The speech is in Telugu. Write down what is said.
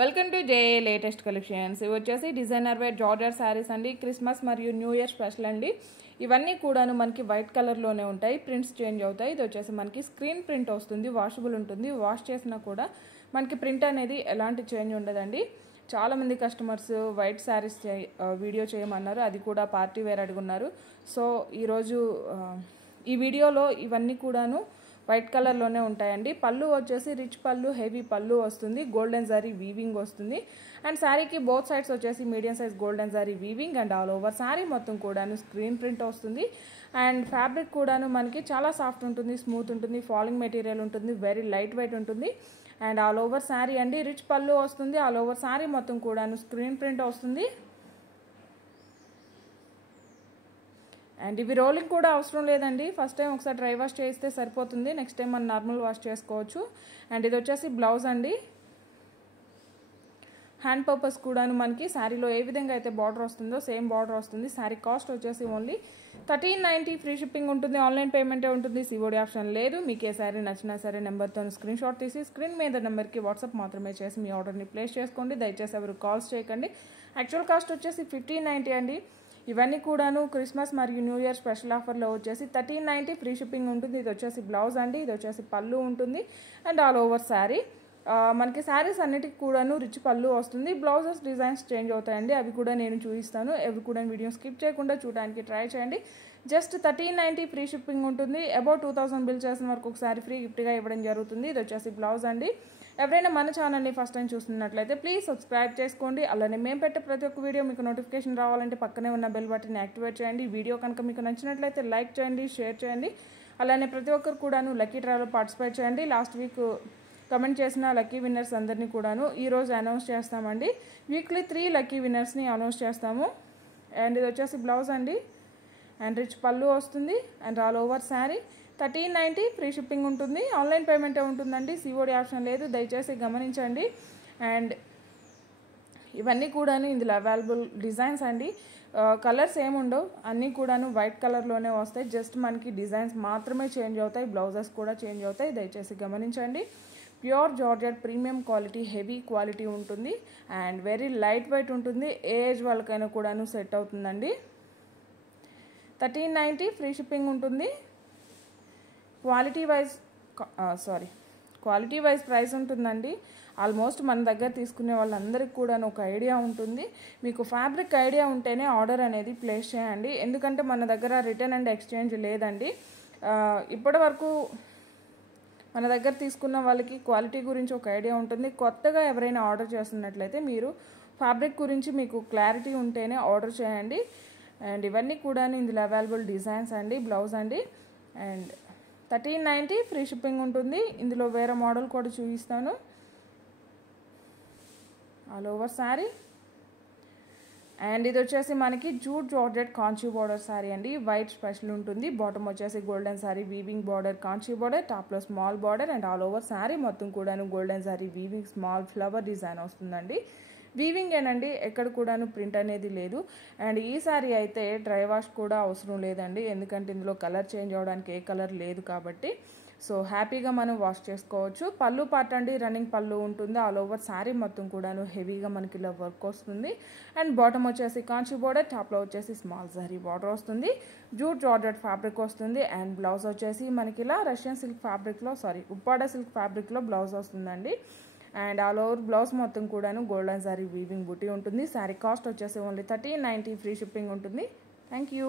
Welcome to J latest collections. ఇవి వచ్చేసి డిజైనర్ వేర్ జార్జెట్ శారీస్ అండి. క్రిస్మస్ మరియు న్యూ ఇయర్ స్పెషల్ అండి. ఇవన్నీ కూడాను మనకి వైట్ కలర్లోనే ఉంటాయి. ప్రింట్స్ చేంజ్ అవుతాయి. ఇది వచ్చేసి మనకి స్క్రీన్ ప్రింట్ వస్తుంది, వాషబుల్ ఉంటుంది. వాష్ చేసినా కూడా మనకి ప్రింట్ అనేది ఎలాంటి చేంజ్ ఉండదండి. చాలామంది కస్టమర్స్ వైట్ శారీస్ వీడియో చేయమన్నారు, అది కూడా పార్టీ వేర్ అడుగున్నారు. సో ఈరోజు ఈ వీడియోలో ఇవన్నీ కూడాను వైట్ కలర్లోనే ఉంటాయండి. పళ్ళు వచ్చేసి రిచ్ పళ్ళు, హెవీ పళ్ళు వస్తుంది, గోల్డెన్ జరీ వీవింగ్ వస్తుంది. అండ్ శారీకి బోత్ సైడ్స్ వచ్చేసి medium size golden zari weaving and all over sari మొత్తం కూడాను స్క్రీన్ ప్రింట్ వస్తుంది. అండ్ ఫ్యాబ్రిక్ కూడాను మనకి చాలా సాఫ్ట్ ఉంటుంది, స్మూత్ ఉంటుంది, ఫాలింగ్ మెటీరియల్ ఉంటుంది, వెరీ లైట్ వెయిట్ ఉంటుంది. అండ్ ఆల్ ఓవర్ శారీ అండి, రిచ్ పళ్ళు వస్తుంది, ఆల్ ఓవర్ శారీ మొత్తం కూడాను స్క్రీన్ ప్రింట్ వస్తుంది. అండ్ ఇవి రోలింగ్ కూడా అవసరం లేదండి. ఫస్ట్ టైం ఒకసారి డ్రై వాష్ చేస్తే సరిపోతుంది, నెక్స్ట్ టైం మనం నార్మల్ వాష్ చేసుకోవచ్చు. అండ్ ఇది వచ్చేసి బ్లౌజ్ అండి. హ్యాండ్ పర్పస్ కూడాను మనకి శారీలో ఏ విధంగా అయితే బార్డర్ వస్తుందో సేమ్ బార్డర్ వస్తుంది. శారీ కాస్ట్ వచ్చేసి ఓన్లీ 1390, ఫ్రీ షిప్పింగ్ ఉంటుంది, ఆన్లైన్ పేమెంటే ఉంటుంది, సిఓడి ఆప్షన్ లేదు. మీకు ఏ శారీ నచ్చినా సరే నెంబర్తో స్క్రీన్ షాట్ తీసి స్క్రీన్ మీద నెంబర్కి వాట్సాప్ మాత్రమే చేసి మీ ఆర్డర్ని ప్లేస్ చేసుకోండి. దయచేసి ఎవరు కాల్స్ చేయకండి. యాక్చువల్ కాస్ట్ వచ్చేసి 1590 అండి. ఇవన్నీ కూడాను క్రిస్మస్ మరియు న్యూ ఇయర్ స్పెషల్ ఆఫర్లో వచ్చేసి 1390, ఫ్రీ షిప్పింగ్ ఉంటుంది. ఇది వచ్చేసి బ్లౌజ్ అండి, ఇది వచ్చేసి పళ్ళు ఉంటుంది అండ్ ఆల్ ఓవర్ శారీ. మనకి శారీస్ అన్నిటికి కూడాను రిచ్ పళ్ళు వస్తుంది. బ్లౌజెస్ డిజైన్స్ చేంజ్ అవుతాయండి, అవి కూడా నేను చూపిస్తాను. అవి కూడా వీడియో స్కిప్ చేయకుండా చూడడానికి ట్రై చేయండి. జస్ట్ 1390, ఫ్రీ షిప్పింగ్ ఉంటుంది. అబౌట్ 2000 బిల్ చేసిన వరకు ఒకసారి ఫ్రీ గిఫ్ట్గా ఇవ్వడం జరుగుతుంది. ఇది వచ్చేసి బ్లౌజ్ అండి. ఎవరైనా మన ఛానల్ని ఫస్ట్ టైం చూస్తున్నట్లయితే ప్లీజ్ సబ్స్క్రైబ్ చేసుకోండి. అలానే మేము పెట్టే ప్రతి ఒక్క వీడియో మీకు నోటిఫికేషన్ రావాలంటే పక్కనే ఉన్న బెల్ బటన్ని యాక్టివేట్ చేయండి. వీడియో కనుక మీకు నచ్చినట్లయితే లైక్ చేయండి, షేర్ చేయండి. అలానే ప్రతి ఒక్కరు కూడాను లక్కీ డ్రాలో పార్టిసిపేట్ చేయండి. లాస్ట్ వీక్ కమెంట్ చేసిన లక్కీ విన్నర్స్ అందరినీ కూడాను ఈరోజు అనౌన్స్ చేస్తామండి. వీక్లీ 3 లక్కీ విన్నర్స్ని అనౌన్స్ చేస్తాము. అండ్ ఇది వచ్చేసి బ్లౌజ్ అండి. అండ్ రిచ్ పళ్ళు వస్తుంది and all over sari. 1390, free shipping ఉంటుంది, ఆన్లైన్ పేమెంటే ఉంటుందండి, సిఓడి ఆప్షన్ లేదు. దయచేసి గమనించండి. అండ్ ఇవన్నీ కూడాను ఇందులో అవైలబుల్ డిజైన్స్ అండి. కలర్స్ ఏముండవు, అన్నీ కూడాను వైట్ కలర్లోనే వస్తాయి. జస్ట్ మనకి డిజైన్స్ మాత్రమే చేంజ్ అవుతాయి, బ్లౌజెస్ కూడా చేంజ్ అవుతాయి. దయచేసి గమనించండి. Pure georgette premium quality, heavy quality ఉంటుంది అండ్ వెరీ లైట్ వెయిట్ ఉంటుంది. ఏ ఏజ్ వాళ్ళకైనా కూడాను సెట్ అవుతుందండి. 1390, ఫ్రీ షిప్పింగ్ ఉంటుంది. క్వాలిటీ వైజ్ ప్రైస్ ఉంటుందండి. ఆల్మోస్ట్ మన దగ్గర తీసుకునే వాళ్ళందరికీ కూడా ఒక ఐడియా ఉంటుంది. మీకు ఫ్యాబ్రిక్ ఐడియా ఉంటేనే ఆర్డర్ అనేది ప్లేస్ చేయండి. ఎందుకంటే మన దగ్గర రిటర్న్ అండ్ ఎక్స్చేంజ్ లేదండి. ఇప్పటి వరకు మన దగ్గర తీసుకున్న వాళ్ళకి క్వాలిటీ గురించి ఒక ఐడియా ఉంటుంది. కొత్తగా ఎవరైనా ఆర్డర్ చేస్తున్నట్లయితే మీరు ఫ్యాబ్రిక్ గురించి మీకు క్లారిటీ ఉంటేనే ఆర్డర్ చేయండి. అండ్ ఇవన్నీ కూడా ఇందులో అవైలబుల్ డిజైన్స్ అండి. బ్లౌజ్ అండి. అండ్ 1390, ఫ్రీ షిప్పింగ్ ఉంటుంది. ఇందులో వేరే మోడల్ కూడా చూపిస్తాను. All over sari. అండ్ ఇది వచ్చేసి మనకి jute georgette Kanchi border sari అండి. వైట్ స్పెషల్ ఉంటుంది. బాటమ్ వచ్చేసి golden sari weaving border, Kanchi border, టాప్లో small border and all over sari మొత్తం కూడాను golden sari weaving small flower design వస్తుందండి. వీవింగ్ ఏనండి, ఎక్కడ కూడాను ప్రింట్ అనేది లేదు. అండ్ ఈ శారీ అయితే డ్రై వాష్ కూడా అవసరం లేదండి, ఎందుకంటే ఇందులో కలర్ చేంజ్ అవ్వడానికి ఏ కలర్ లేదు కాబట్టి. సో హ్యాపీగా మనం వాష్ చేసుకోవచ్చు. పళ్ళు పార్ట్ అండి, రన్నింగ్ పళ్ళు ఉంటుంది. ఆల్ ఓవర్ శారీ మొత్తం కూడాను హెవీగా మనకి ఇలా వర్క్ వస్తుంది. అండ్ బాటమ్ వచ్చేసి కాంచీ బార్డర్, టాప్లో వచ్చేసి స్మాల్ జరీ బార్డర్ వస్తుంది. జూట్ జార్జెట్ ఫ్యాబ్రిక్ వస్తుంది. అండ్ బ్లౌజ్ వచ్చేసి మనకి ఇలా రష్యన్ సిల్క్ ఫ్యాబ్రిక్లో ఉప్పాడ సిల్క్ ఫ్యాబ్రిక్లో బ్లౌజ్ వస్తుందండి. అండ్ ఆల్ ఓవర్ బ్లౌజ్ మొత్తం కూడాను గోల్డెన్ శారీ వీవింగ్ బుటీ ఉంటుంది. శారీ కాస్ట్ వచ్చేసి ఓన్లీ 1390, ఫ్రీ షిప్పింగ్ ఉంటుంది. Thank you.